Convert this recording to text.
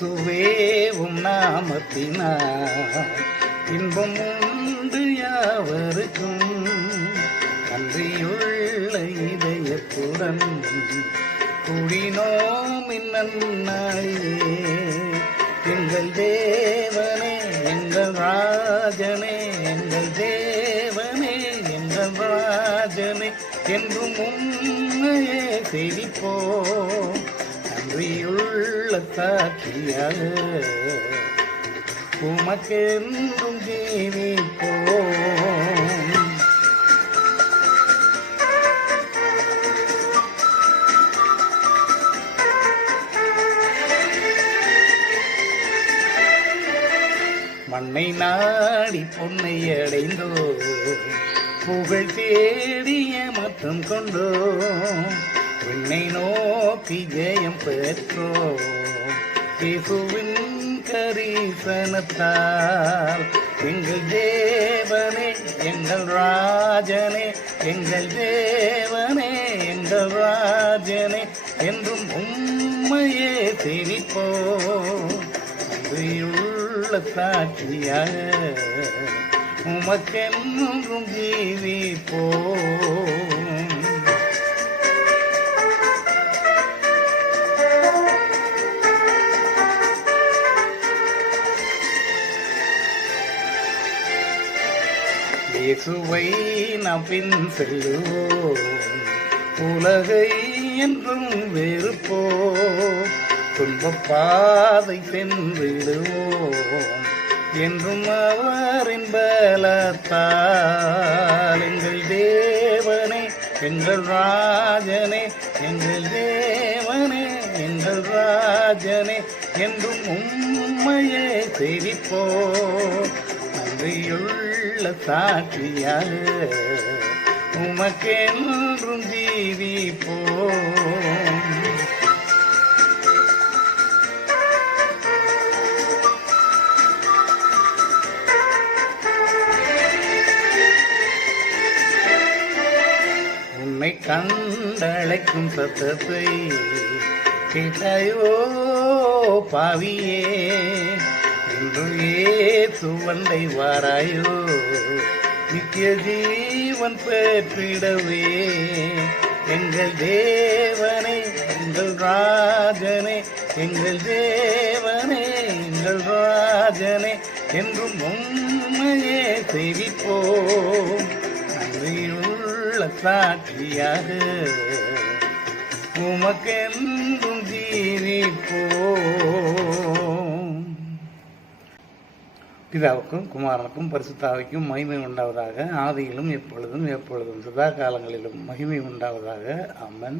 இயேசுவே உம் நாமத்தினார் இன்பம் உண்டு யாவருக்கும். நன்றியுள்ள இதயத்துடன் கூடினோம் இந்நன்னாளிலே. எங்கள் தேவனே எங்கள் ராஜனே, எங்கள் தேவனே எங்கள் ராஜனே, என்றும் உண்மையே செழிப்போம். நன்றியுள்ள சாட்சியாக உமக்கென்றும் ஜீவிப்போம். மண்ணை நாடி பொன்னை அடைந்தோ, புகழ் தேடிய மற்றும் கொண்டோ, விண்ணை நோக்கி ஜெயம் பெற்றோ. இயேசுவின் கரிசனத்தால் எங்கள் தேவனே எங்கள் ராஜனே, எங்கள் தேவனே எங்கள் ராஜனே, என்றும் உம்மையே சேவிப்போம். நன்றியுள்ள சாட்சியாக உமக்கென்றும் ஜீவிப்போம். இயேசுவை நாம் பின் செல்லுவோம், உலகை என்றும் வெறுப்போம். துன்பப் பாதை சென்றிடுவோம், என்றும் அவரின் பலத்தால். எங்கள் தேவனே எங்கள் ராஜனே, எங்கள் தேவனே எங்கள் ராஜனே, என்றும் உம்மையே சேவிப்போம். நன்றியுள்ள சாட்சியாக உமக்கென்றும் ஜீவிப்போம். உன்னை கண்டழைக்கும் சத்தத்தை கேட்டாயோ பாவியே, என்று ஏசுவண்டை வாராயோ, நித்திய ஜீவன் பெற்றிடவே. எங்கள் தேவனே எங்கள் ராஜனே, எங்கள் தேவனே எங்கள் ராஜனே, என்றும் உம்மையே சேவிப்போம். நன்றியுள்ள சாட்சியாக உமக்கென்றும் ஜீவிப்போம். பிதாவுக்கும் குமாரனுக்கும் பரிசுத்தாவிக்கும் மகிமை உண்டாவதாக. ஆதியிலும் எப்பொழுதும் எப்பொழுதும் சதா காலங்களிலும் மகிமை உண்டாவதாக. ஆமென்.